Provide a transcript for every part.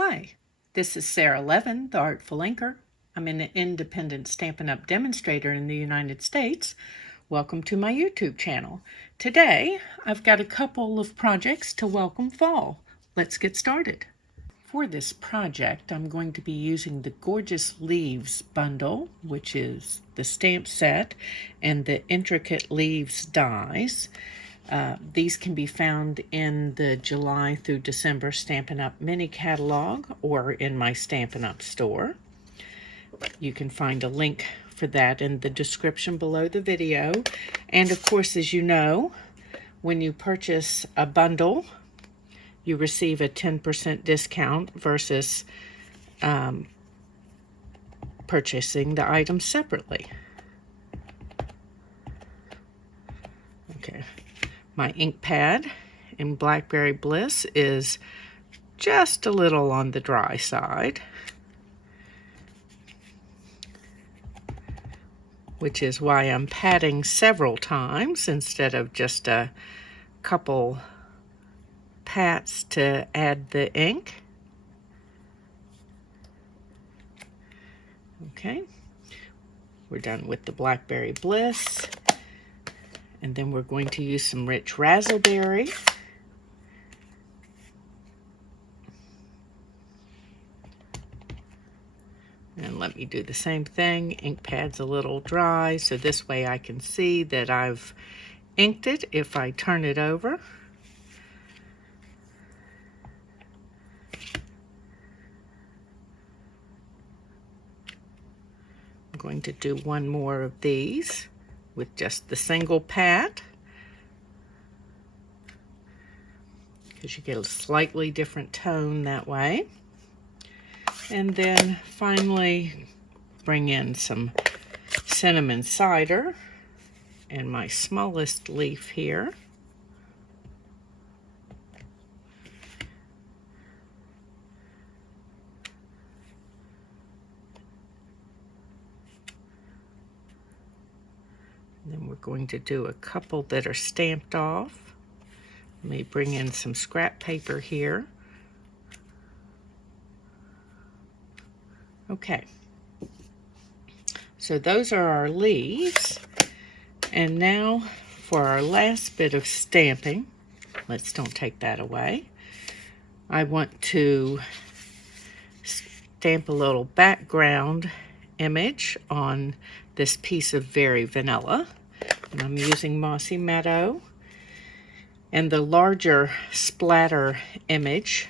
Hi, this is Sara Levin, the Artful Inker. I'm an independent Stampin' Up! Demonstrator in the United States. Welcome to my YouTube channel. Today, I've got a couple of projects to welcome fall. Let's get started. For this project, I'm going to be using the Gorgeous Leaves bundle, which is the stamp set, and the Intricate Leaves dies. These can be found in the July through December Stampin' Up! Mini catalog or in my Stampin' Up! Store. You can find a link for that in the description below the video. And of course, as you know, when you purchase a bundle, you receive a 10% discount versus purchasing the items separately. Okay. My ink pad in Blackberry Bliss is just a little on the dry side, which is why I'm patting several times instead of just a couple pats to add the ink. Okay, we're done with the Blackberry Bliss. And then we're going to use some rich razzleberry. And let me do the same thing. Ink pad's a little dry, so this way I can see that I've inked it if I turn it over. I'm going to do one more of these with just the single pat, because you get a slightly different tone that way. And then finally bring in some cinnamon cider and my smallest leaf here. Then we're going to do a couple that are stamped off. Let me bring in some scrap paper here. Okay, so those are our leaves. And now for our last bit of stamping, don't take that away. I want to stamp a little background image on this piece of Very Vanilla. And I'm using Mossy Meadow. And the larger splatter image.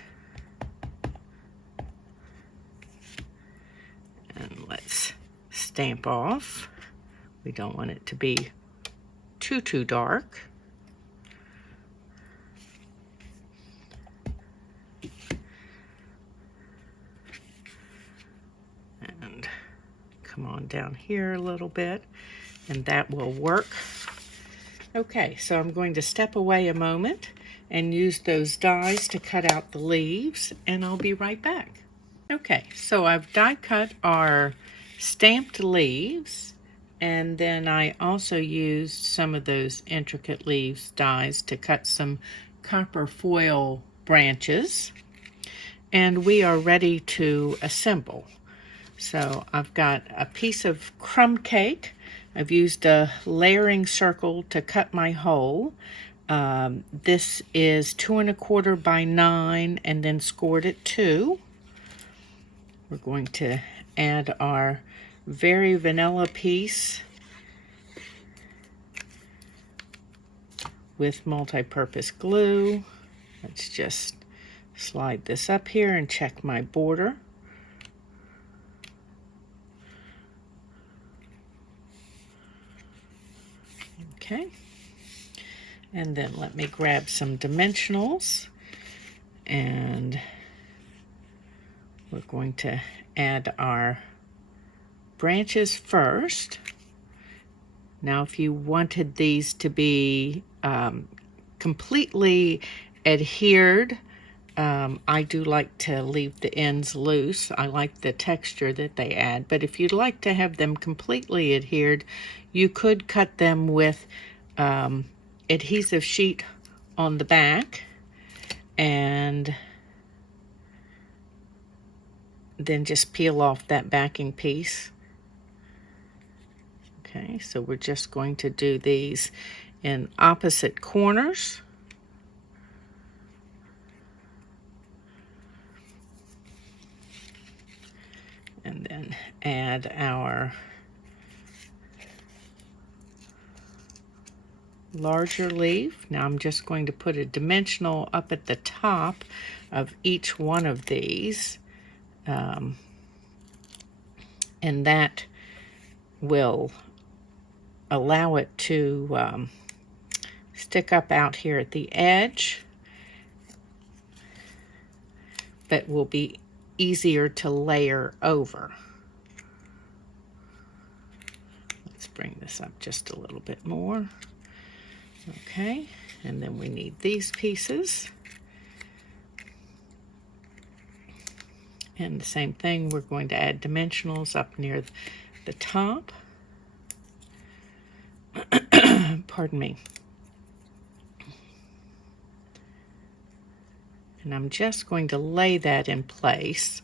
And let's stamp off. We don't want it to be too dark. And come on down here a little bit, and that will work. Okay, so I'm going to step away a moment and use those dies to cut out the leaves, and I'll be right back. Okay, so I've die cut our stamped leaves, and then I also used some of those Intricate Leaves dies to cut some copper foil branches, and we are ready to assemble. So I've got a piece of crumb cake. I've used a layering circle to cut my hole. This is 2 1/4 by 9 and then scored at 2. We're going to add our Very Vanilla piece with multi-purpose glue. Let's just slide this up here and check my border. Okay, and then let me grab some dimensionals, and we're going to add our branches first. Now, if you wanted these to be completely adhered, I do like to leave the ends loose. I like the texture that they add, but if you'd like to have them completely adhered, you could cut them with adhesive sheet on the back and then just peel off that backing piece. Okay, so we're just going to do these in opposite corners. And then add our larger leaf. Now I'm just going to put a dimensional up at the top of each one of these. And that will allow it to stick up out here at the edge, but will be easier to layer over. Let's bring this up just a little bit more. Okay, and then we need these pieces. And the same thing, we're going to add dimensionals up near the top. Pardon me. And I'm just going to lay that in place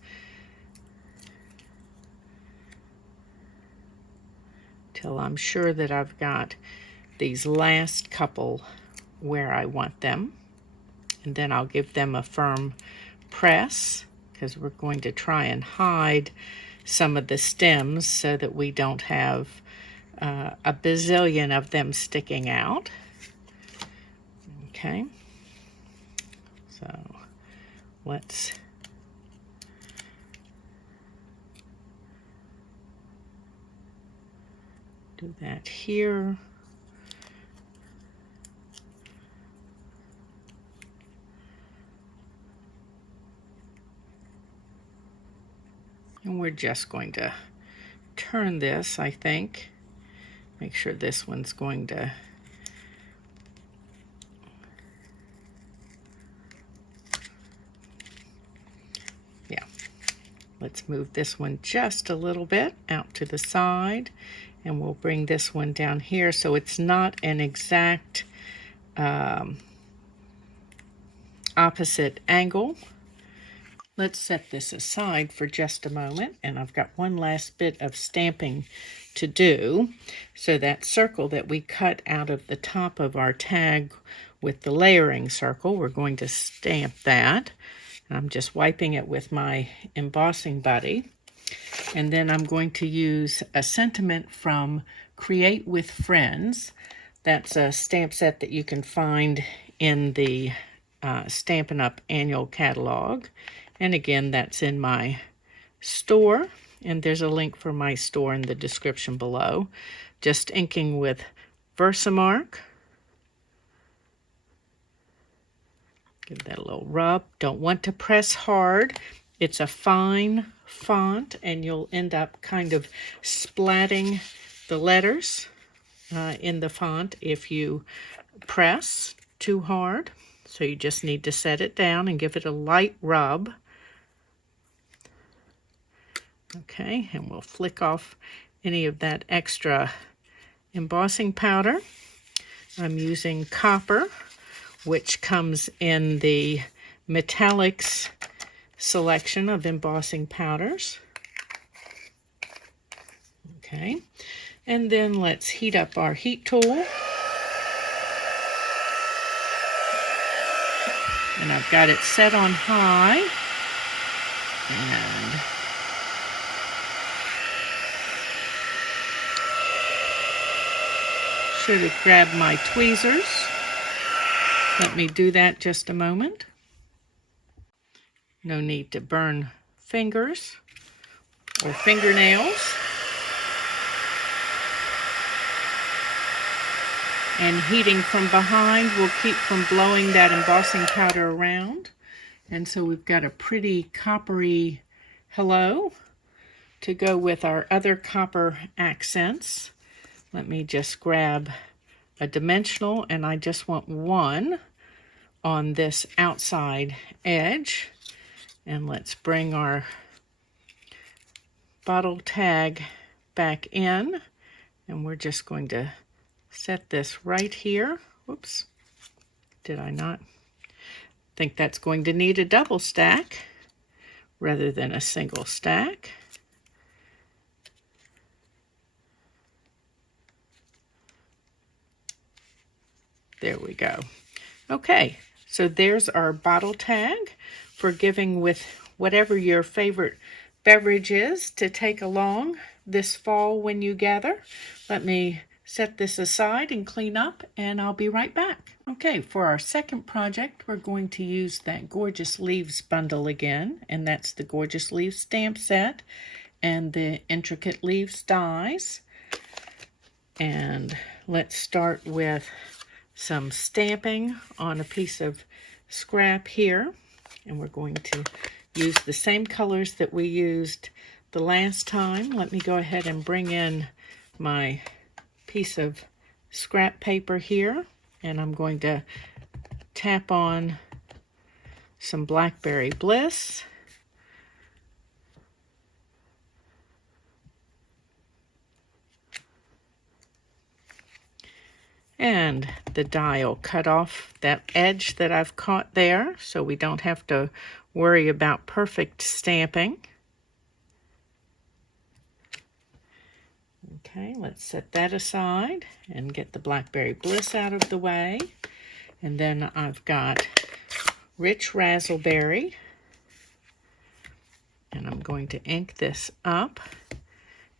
till I'm sure that I've got these last couple where I want them. And then I'll give them a firm press, because we're going to try and hide some of the stems so that we don't have a bazillion of them sticking out. Okay, so let's do that here. And we're just going to turn this, I think. Make sure this one's going to let's move this one just a little bit out to the side, and we'll bring this one down here so it's not an exact opposite angle. Let's set this aside for just a moment, and I've got one last bit of stamping to do. So that circle that we cut out of the top of our tag with the layering circle, we're going to stamp that. I'm just wiping it with my embossing buddy. And then I'm going to use a sentiment from Create with Friends. That's a stamp set that you can find in the Stampin' Up! Annual Catalog. And again, that's in my store. And there's a link for my store in the description below. Just inking with Versamark. Give that a little rub. Don't want to press hard. It's a fine font, and you'll end up kind of splatting the letters in the font if you press too hard. So you just need to set it down and give it a light rub. Okay, and we'll flick off any of that extra embossing powder. I'm using copper, which comes in the metallics selection of embossing powders. Okay, and then let's heat up our heat tool. And I've got it set on high. And should have grabbed my tweezers. Let me do that just a moment. No need to burn fingers or fingernails. And heating from behind will keep from blowing that embossing powder around. And so we've got a pretty coppery hello to go with our other copper accents. Let me just grab a dimensional, and I just want one on this outside edge. And let's bring our bottle tag back in, and we're just going to set this right here. Whoops, did I not? Think that's going to need a double stack. rather than a single stack. There we go. Okay, so there's our bottle tag for giving with whatever your favorite beverage is to take along this fall when you gather. Let me set this aside and clean up, and I'll be right back. Okay, for our second project, we're going to use that Gorgeous Leaves bundle again, and that's the Gorgeous Leaves stamp set and the Intricate Leaves dies. And let's start with some stamping on a piece of scrap here, and we're going to use the same colors that we used the last time. Let me go ahead and bring in my piece of scrap paper here, and I'm going to tap on some Blackberry Bliss. And the die will cut off that edge that I've caught there, so we don't have to worry about perfect stamping. Okay, let's set that aside and get the Blackberry Bliss out of the way. And then I've got Rich Razzleberry, and I'm going to ink this up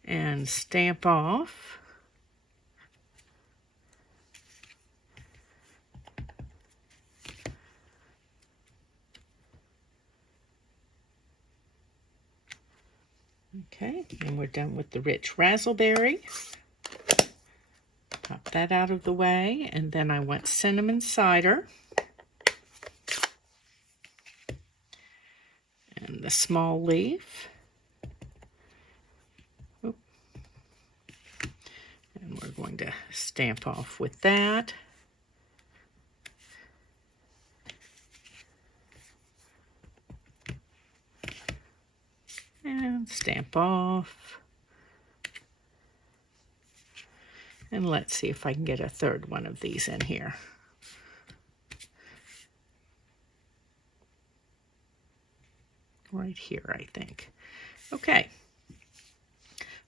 and stamp off. Okay, and we're done with the Rich Razzleberry. Pop that out of the way, and then I want Cinnamon Cider. And the small leaf. Oop. And we're going to stamp off with that. And stamp off. And let's see if I can get a third one of these in here. Right here, I think. Okay.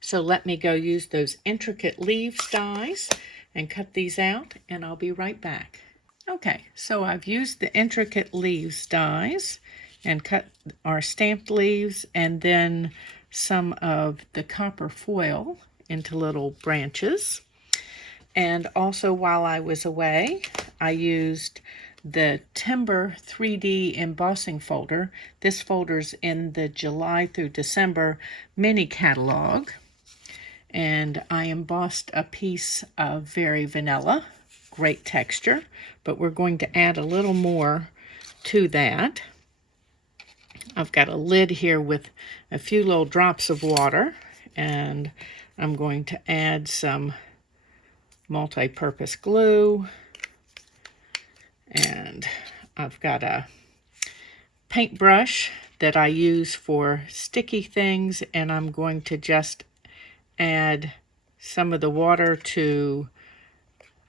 So let me go use those Intricate Leaves dies and cut these out, and I'll be right back. Okay, so I've used the Intricate Leaves dies and cut our stamped leaves and then some of the copper foil into little branches. And also while I was away, I used the Timber 3D embossing folder. This folder's in the July through December mini catalog. And I embossed a piece of Very Vanilla, great texture, but we're going to add a little more to that. I've got a lid here with a few little drops of water, and I'm going to add some multi-purpose glue, and I've got a paintbrush that I use for sticky things, and I'm going to just add some of the water to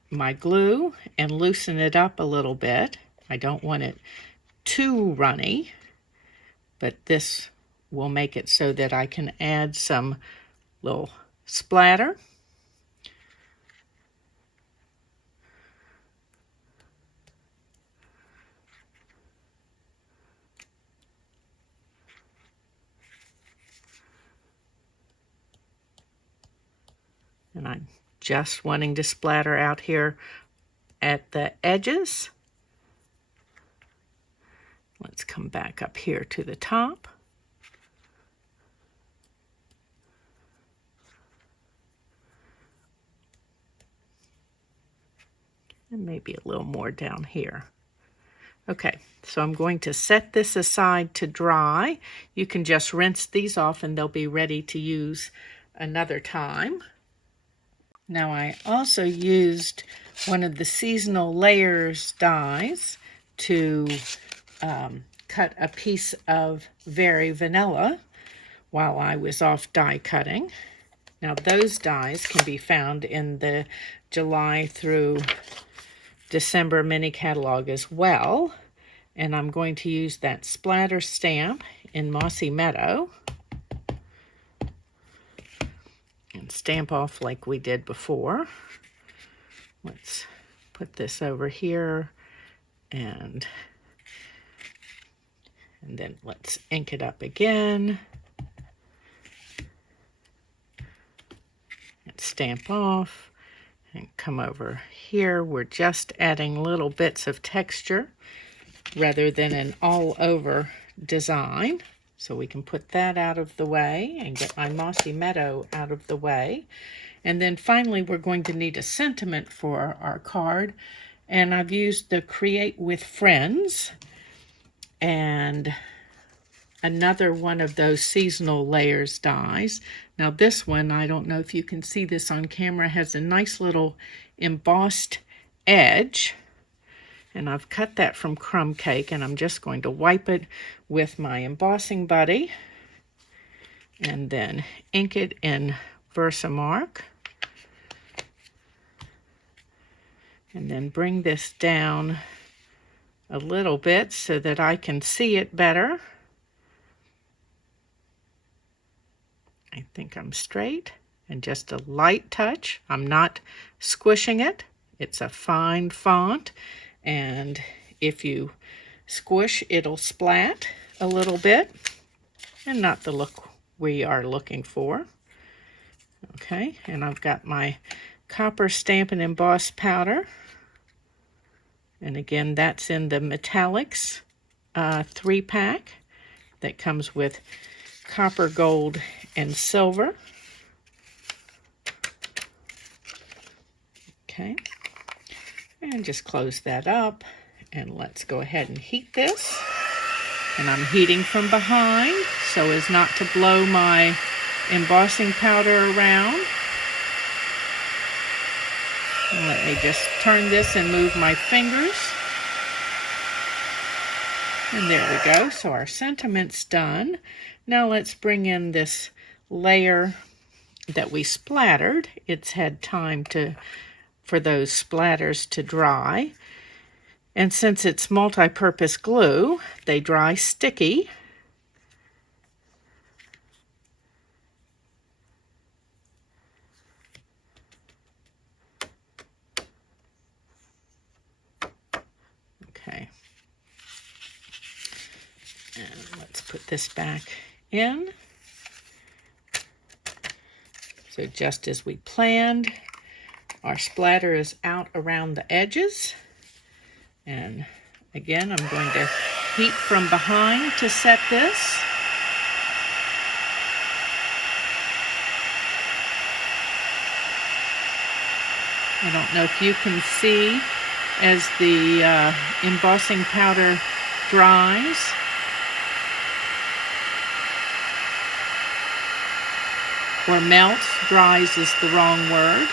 my glue and loosen it up a little bit. I don't want it too runny, but this will make it so that I can add some little splatter. And I'm just wanting to splatter out here at the edges. Let's come back up here to the top. And maybe a little more down here. Okay, so I'm going to set this aside to dry. You can just rinse these off and they'll be ready to use another time. Now I also used one of the seasonal layers dies to cut a piece of Very Vanilla while I was off die cutting. Now those dies can be found in the July through December mini catalog as well. And I'm going to use that splatter stamp in Mossy Meadow and stamp off like we did before. Let's put this over here and then let's ink it up again and stamp off and come over here. We're just adding little bits of texture rather than an all over design. So we can put that out of the way and get my Mossy Meadow out of the way. And then finally, we're going to need a sentiment for our card. And I've used the Create with Friends and another one of those seasonal layers dies. Now this one, I don't know if you can see this on camera, has a nice little embossed edge. And I've cut that from crumb cake, and I'm just going to wipe it with my embossing buddy and then ink it in Versamark. And then bring this down a little bit so that I can see it better. I think I'm straight, and just a light touch. I'm not squishing it. It's a fine font, and if you squish, it'll splat a little bit, and not the look we are looking for. Okay, and I've got my copper Stampin' Emboss powder. And again, that's in the Metallics 3-pack that comes with copper, gold, and silver. Okay, and just close that up, and let's go ahead and heat this. And I'm heating from behind so as not to blow my embossing powder around. And let me just turn this and move my fingers. And there we go. So our sentiment's done. Now let's bring in this layer that we splattered. It's had time for those splatters to dry. And since it's multi-purpose glue, they dry sticky. Okay. And let's put this back in. So just as we planned, our splatter is out around the edges. And again, I'm going to heat from behind to set this. I don't know if you can see as the embossing powder dries. Or melts, dries is the wrong word.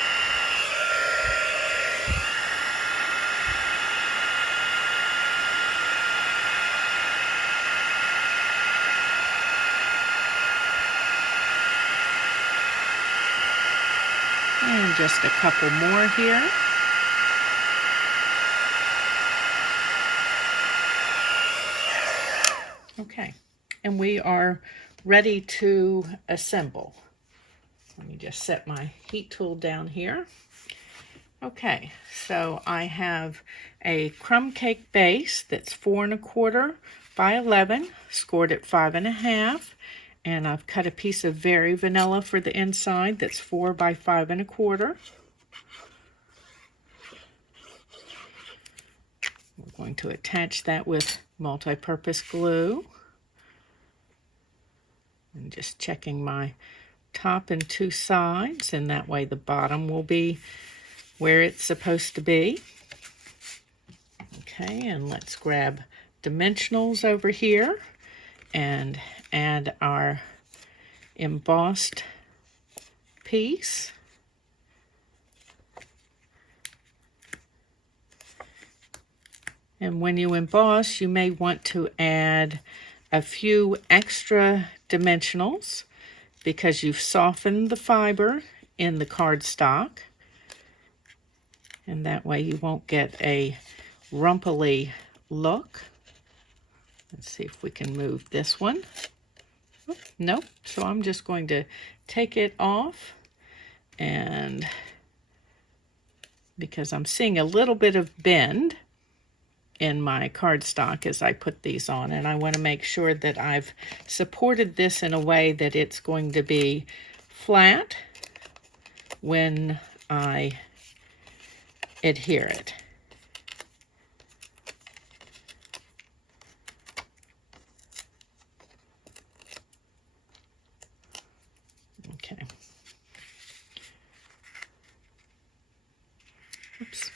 And just a couple more here. Okay, and we are ready to assemble. Let me just set my heat tool down here. Okay, so I have a crumb cake base that's 4 1/4 by 11, scored at 5 1/2, and I've cut a piece of Very Vanilla for the inside that's 4 by 5 1/4. We're going to attach that with multi-purpose glue. And just checking my top and 2 sides, and that way the bottom will be where it's supposed to be. Okay, and let's grab dimensionals over here and add our embossed piece. And when you emboss, you may want to add a few extra dimensionals because you've softened the fiber in the cardstock. And that way you won't get a rumply look. Let's see if we can move this one. Nope. So I'm just going to take it off, and because I'm seeing a little bit of bend in my cardstock as I put these on, and I want to make sure that I've supported this in a way that it's going to be flat when I adhere it. Okay. Oops.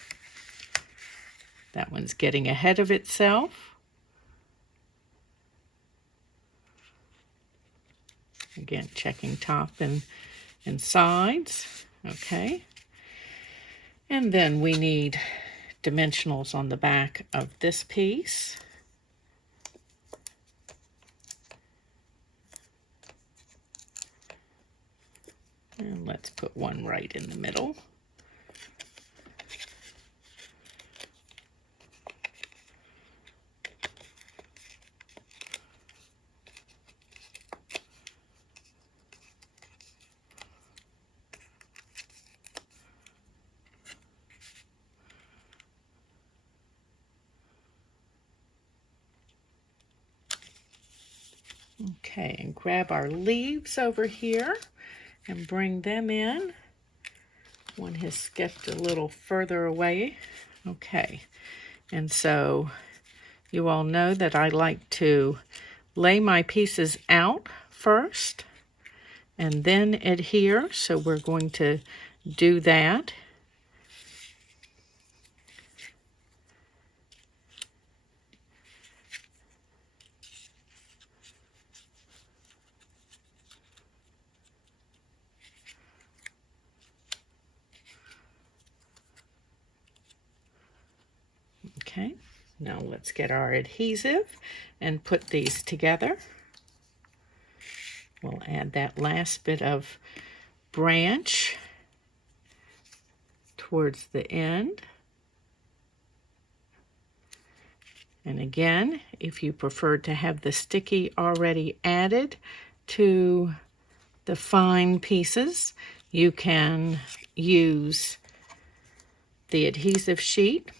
That one's getting ahead of itself. Again, checking top and sides. Okay. And then we need dimensionals on the back of this piece. And let's put one right in the middle. Okay, and grab our leaves over here and bring them in. One has skipped a little further away. Okay, and so you all know that I like to lay my pieces out first and then adhere, so we're going to do that. Okay, now let's get our adhesive and put these together. We'll add that last bit of branch towards the end. And again, if you prefer to have the sticky already added to the fine pieces, you can use the adhesive sheet.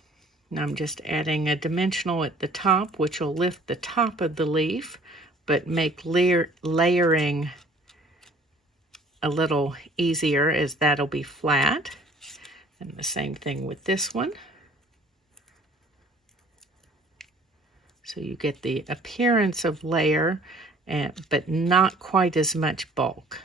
And I'm just adding a dimensional at the top, which will lift the top of the leaf, but make layering a little easier, as that'll be flat. And the same thing with this one. So you get the appearance of layer, but not quite as much bulk.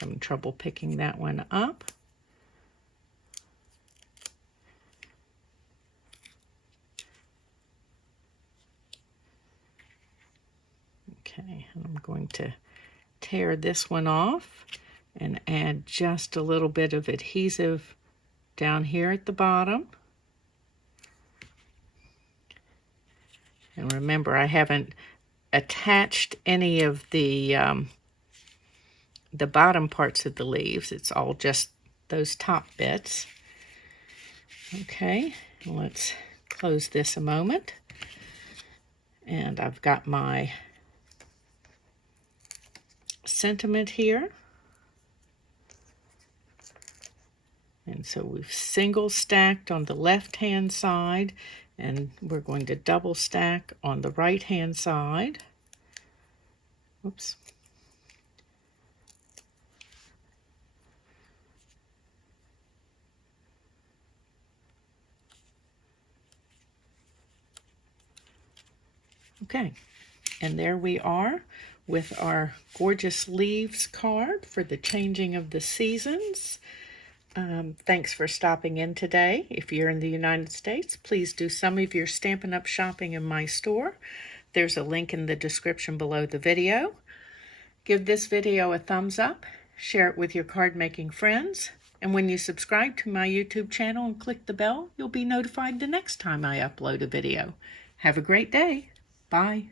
Having trouble picking that one up. Okay, and I'm going to tear this one off and add just a little bit of adhesive down here at the bottom. And remember, I haven't attached any of the bottom parts of the leaves. It's all just those top bits. Okay, let's close this a moment. And I've got my sentiment here. And so we've single stacked on the left-hand side, and we're going to double stack on the right-hand side. Oops. Okay, and there we are with our gorgeous leaves card for the changing of the seasons. Thanks for stopping in today. If you're in the United States, please do some of your Stampin' Up! Shopping in my store. There's a link in the description below the video. Give this video a thumbs up, share it with your card making friends, And when you subscribe to my YouTube channel and click the bell, you'll be notified the next time I upload a video. Have a great day. Bye.